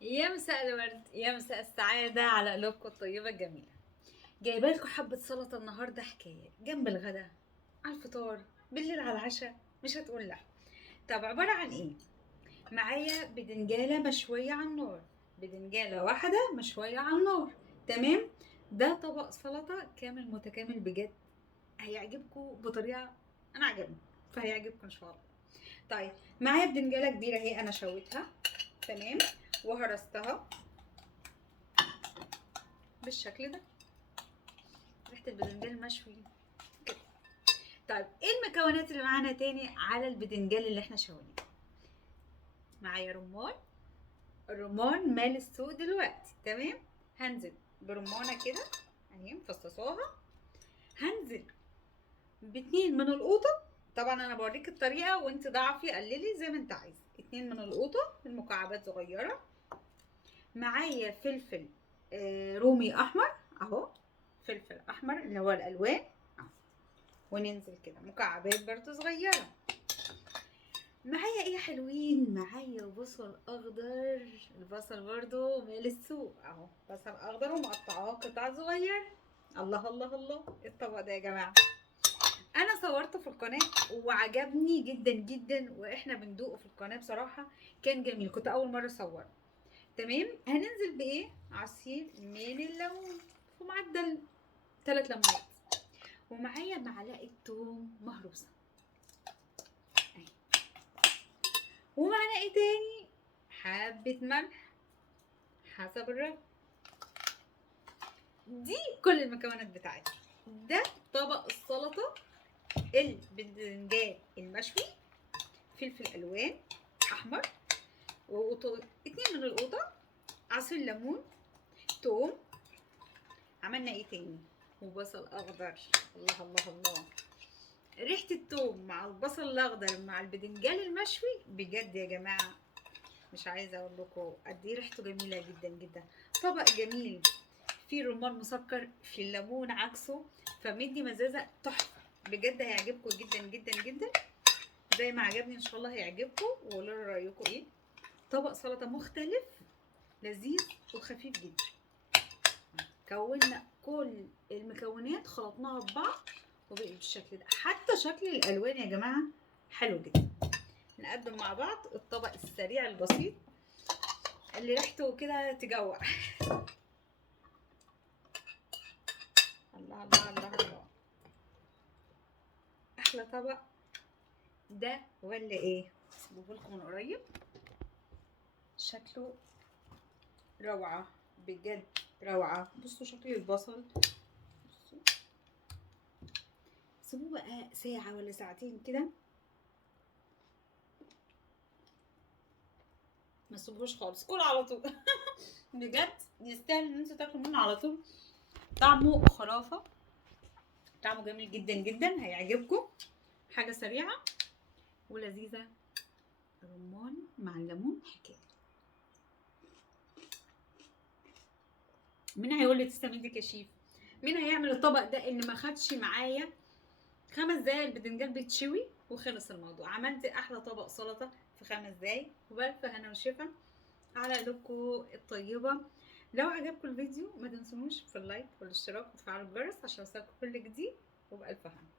يا مساء الورد، يا مساء السعادة على قلوبكم الطيبة الجميلة. جايبه لكم حبة سلطة النهاردة، حكاية جنب الغدا، على الفطار، بالليل، على العشاء، مش هتقول لا. طب عبارة عن ايه؟ معايا بدنجالة مشوية على النار، بدنجالة واحدة مشوية على النار. تمام. ده طبق سلطة كامل متكامل بجد، هيعجبكم بطريقة، انا عجبني فهيعجبكم ان شاء الله. طيب، معايا بدنجالة كبيرة اهي، انا شويتها تمام وهرستها بالشكل ده. ريحه البدنجان المشوي كده. طيب ايه المكونات اللي معانا تاني على البدنجان اللي احنا شويناه؟ معايا رمان، الرمان مال السوق دلوقتي. تمام. هنزل برمانه كده اهي مفصصاها. هنزل باتنين من القوطه، طبعا انا بوريك الطريقه وانت ضعفي قللي زي ما انت عايزه. اتنين من القوطه المكعبات صغيره. معايا فلفل رومي احمر اهو، فلفل احمر اللي هو الالوان اهو، وننزل كده مكعبات برضو صغيره. معايا ايه حلوين؟ معايا بصل اخضر، البصل برضو مال السوق اهو، بصل اخضر ومقطعاه قطع صغير. الله الله الله، الطبق ده يا جماعه انا صورته في القناه وعجبني جدا جدا، واحنا بندوقه في القناه بصراحه كان جميل، كنت اول مره اصوره. تمام. هننزل بايه؟ عصير من الليمون في معدل 3 ليمونات، ومعايا معلقه توم مهروسه اهي، ومعانا ايه تاني؟ حبه ملح حسب الرغبه. دي كل المكونات بتاعتي. ده طبق السلطه، الباذنجان المشوي، فلفل الوان احمر، وقطو اتنين من القوطه، عصير ليمون، توم. عملنا ايه تاني؟ وبصل اخضر. الله الله الله، ريحه التوم مع البصل الاخضر مع البدنجان المشوي بجد يا جماعه مش عايزه اقول لكم قد ايه ريحته جميله جدا جدا. طبق جميل، فيه رمان مسكر، في الليمون عكسه، فمدي مزازه تحفه بجد، هيعجبكم جدا جدا جدا زي ما عجبني. ان شاء الله هيعجبكم، وقولوا لي رايكم ايه. طبق سلطه مختلف لذيذ وخفيف جدا. كونا كل المكونات خلطناها ببعض وبقي بالشكل ده، حتى شكل الالوان يا جماعه حلو جدا. نقدم مع بعض الطبق السريع البسيط اللي ريحته كده تجوع. الله الله الله الله، احلى طبق ده ولا ايه؟ اسيبه لكم من قريب، شكله روعه بجد روعه. بصوا شكل البصل، بصوا. سيبوه بقى ساعه ولا ساعتين كده، ما تسيبوهوش خالص، كل على طول. بجد يستاهل ان انتوا تاكلوا منه على طول. طعمه خرافه، طعمه جميل جدا جدا، هيعجبكم. حاجه سريعه ولذيذه، رمان مع الليمون حكايه. مين هيقول لي تسلم ايدك يا شيف؟ مين هيعمل الطبق ده اللي ما خدش معايا 5 دقايق؟ البتنجان بيتشوي وخلص الموضوع. عملت احلى طبق سلطه في 5 دقايق، وبالف هنا وشفا على قلوبكم الطيبه. لو عجبكم الفيديو ما تنسونوش في اللايك والاشتراك وتفعلوا الجرس عشان يوصلكم كل جديد، وبألف هنا.